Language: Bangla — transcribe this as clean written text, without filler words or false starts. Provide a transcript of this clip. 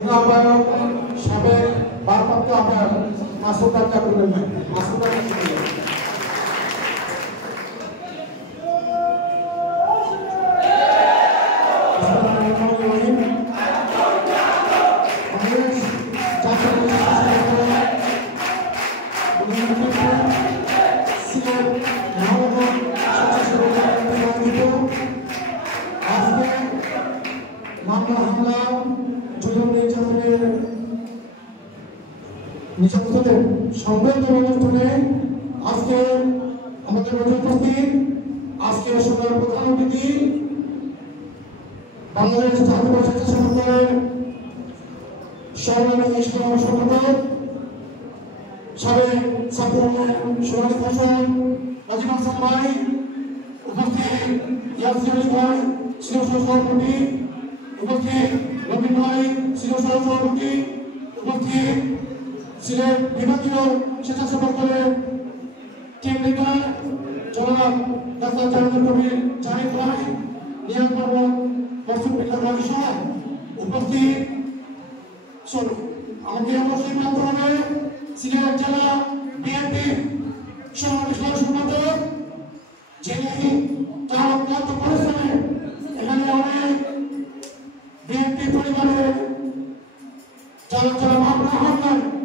আহ্বায়ক সাবেক ভারপ্রাপ্ত আহ্বায়ক মাসুদ রাজা করবেন না মাসুদ রাজা নির্যাতনের সংবর্ধনা অনুষ্ঠানে আজকে আমাদের মধ্যে উপস্থিত আজকে সরকার প্রধান অতিথি বাংলাদেশ জাতীয় স্বেচ্ছাসেবক সংগঠনের সংগ্রামী ইসলাম সংগঠক সাবেক ছাত্র সোনালী ফসল রাজীব হাসান ভাই উপস্থিত ইয়াসির আলী ভাই ছিল সভাপতি উপস্থিত রবীন ভাই ছিল সভাপতি উপস্থিত সিলেট বিভাগীয় স্বেচ্ছাসেবক দলের টিম লিডার জনাব ডাক্তার জাহাঙ্গীর কবির জাহিদ ভাই নিয়াজ মোহাম্মদ মরসুম বিল্লাহ ভাই সহ উপস্থিত আমাকে অবশ্যই মানতে হবে সিলেট জেলা বিএনপি সমাবেশ সম্পাদক যিনি তার অত্যন্ত পরিশ্রমে এখানে অনেক বিএনপি পরিবারের যারা যারা মামলা হামলায়